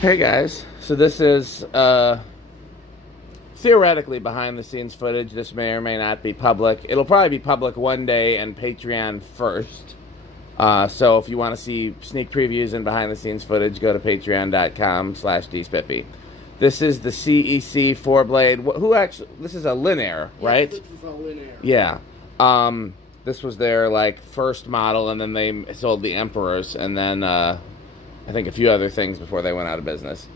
Hey guys, so this is theoretically behind the scenes footage. This may or may not be public. It'll probably be public one day and Patreon first. So if you want to see sneak previews and behind the scenes footage, go to patreon.com/dspiffy. This is the CEC 4-blade. Who actually, this is a Lynn-Aire, right? Yes, this is a Lynn-Aire. Yeah. This was their like first model, and then they sold the Emperors, and then I think a few other things before they went out of business.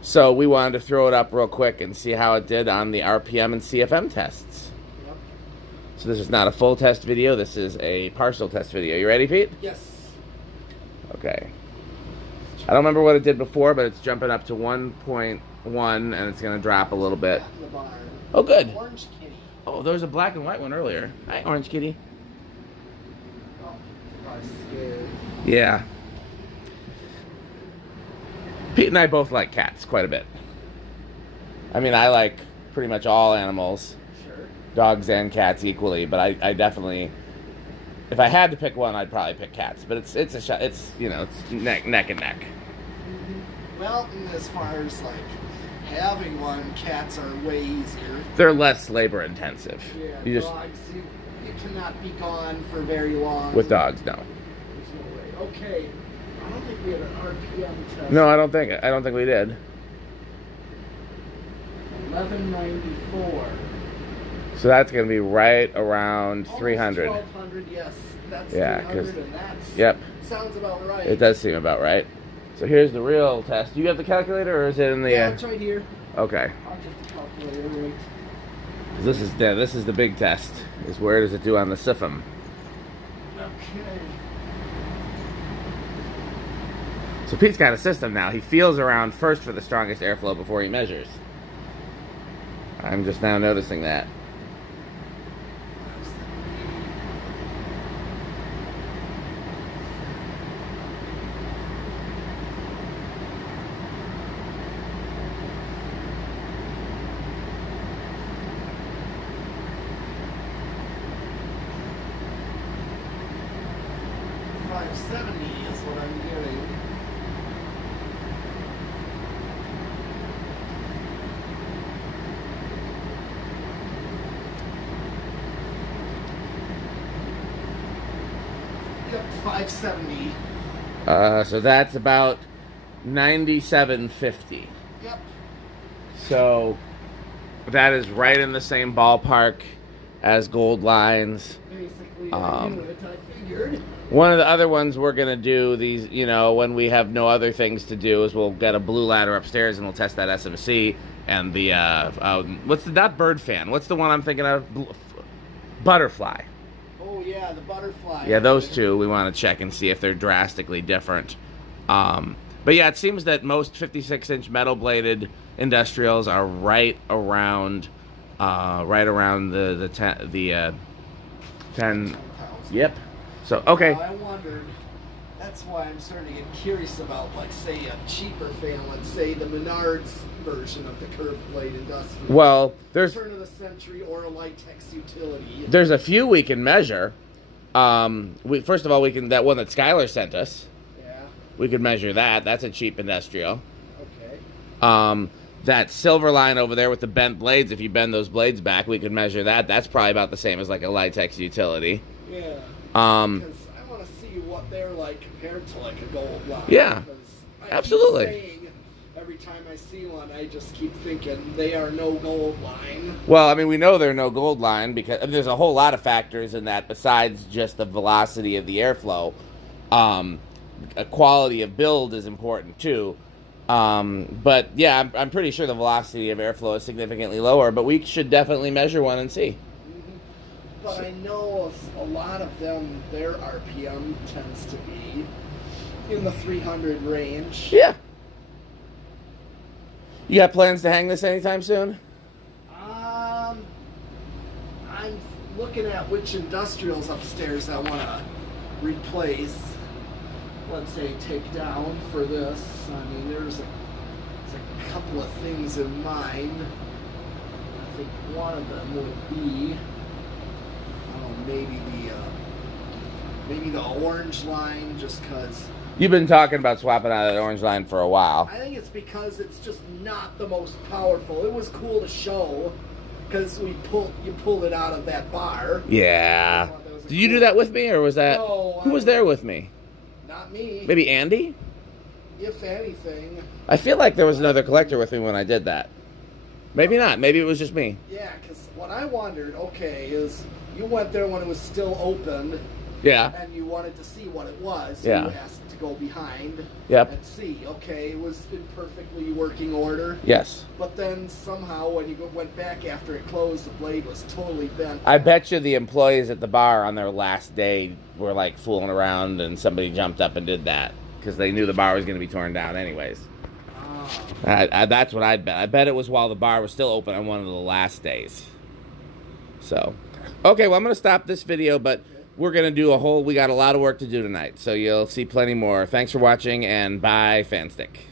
So we wanted to throw it up real quick and see how it did on the RPM and CFM tests. Yep. So this is not a full test video. This is a partial test video. You ready, Pete? Yes. Okay. I don't remember what it did before, but it's jumping up to 1.1, and it's going to drop a little bit. Oh, good. Orange kitty. Oh, there was a black and white one earlier. Hi, Orange Kitty. Oh, I'm scared. Yeah. Pete and I both like cats quite a bit. I mean, I like pretty much all animals. Sure. Dogs and cats equally, but I definitely, if I had to pick one, I'd probably pick cats. But it's a shot. It's, you know, it's neck and neck. Mm-hmm. Well, and as far as like having one, cats are way easier. They're less labor intensive. Yeah. You just dogs, you cannot be gone for very long. with dogs, no. There's no way. Okay. I don't think we had an RPM test. No, I don't think we did. 1194. So that's going to be right around 300. 1200, yes. That's Yeah, 300, and that's... Yep. Sounds about right. It does seem about right. So here's the real test. Do you have the calculator, or is it in the... Yeah, it's right here. Okay. I'll get the calculator right. This is the big test. Is where does it do on the CFM? Okay. So Pete's got a system now. He feels around first for the strongest airflow before he measures. I'm just now noticing that. Is what I'm getting. Yep, 570. So that's about 97.50. Yep. So that is right in the same ballpark as gold lines. Basically, I knew it, I figured. One of the other ones we're going to do, these, you know, when we have no other things to do, is we'll get a blue ladder upstairs and we'll test that SMC and the, what's the, not bird fan, what's the one I'm thinking of? Butterfly. Oh, yeah, the butterfly. Yeah, those two we want to check and see if they're drastically different. But yeah, it seems that most 56-inch metal-bladed industrials are right around the 10. Yep. So, okay. I wondered, that's why I'm starting to get curious about, like, say, a cheaper fan, let's say the Menards version of the curved blade industrial. Well, there's... Turn of the century or a Litex utility. There's a few we can measure. First of all, we can, that one that Skylar sent us. Yeah. We could measure that. That's a cheap industrial. Okay. That silver line over there with the bent blades, if you bend those blades back, we could measure that. That's probably about the same as like a Litex utility. Yeah. Because I want to see what they're like compared to like a gold line. Yeah, I absolutely. Keep saying, every time I see one, I just keep thinking they are no gold line. Well, I mean, we know they're no gold line because there's a whole lot of factors in that besides just the velocity of the airflow. A quality of build is important too. But yeah, I'm pretty sure the velocity of airflow is significantly lower, but we should definitely measure one and see. But I know a lot of them, their RPM tends to be in the 300 range. Yeah. You got plans to hang this anytime soon? I'm looking at which industrials upstairs I want to replace. Let's say take down for this. I mean, there's a couple of things in mind. I think one of them would be, maybe the orange line, just because You've been talking about swapping out of that orange line for a while. I think it's because it's just not the most powerful. It was cool to show because you pulled it out of that bar. Yeah. Did you do that with me, or was that... No. Who was there with me? Not me. Maybe Andy? If anything. I feel like there was another collector with me when I did that. Maybe not. Maybe it was just me. Yeah, because what I wondered, okay, is you went there when it was still open. Yeah. And you wanted to see what it was. So Yeah. you asked to go behind. Yep. And see. Okay, it was in perfectly working order. Yes. But then somehow when you went back after it closed, the blade was totally bent. I bet you the employees at the bar on their last day were like fooling around, and somebody jumped up and did that because they knew the bar was going to be torn down anyways. That's what I'd bet. I bet it was while the bar was still open on one of the last days. So, okay, well, I'm going to stop this video, but we're going to do we got a lot of work to do tonight, so you'll see plenty more. Thanks for watching, and bye, Fanstick.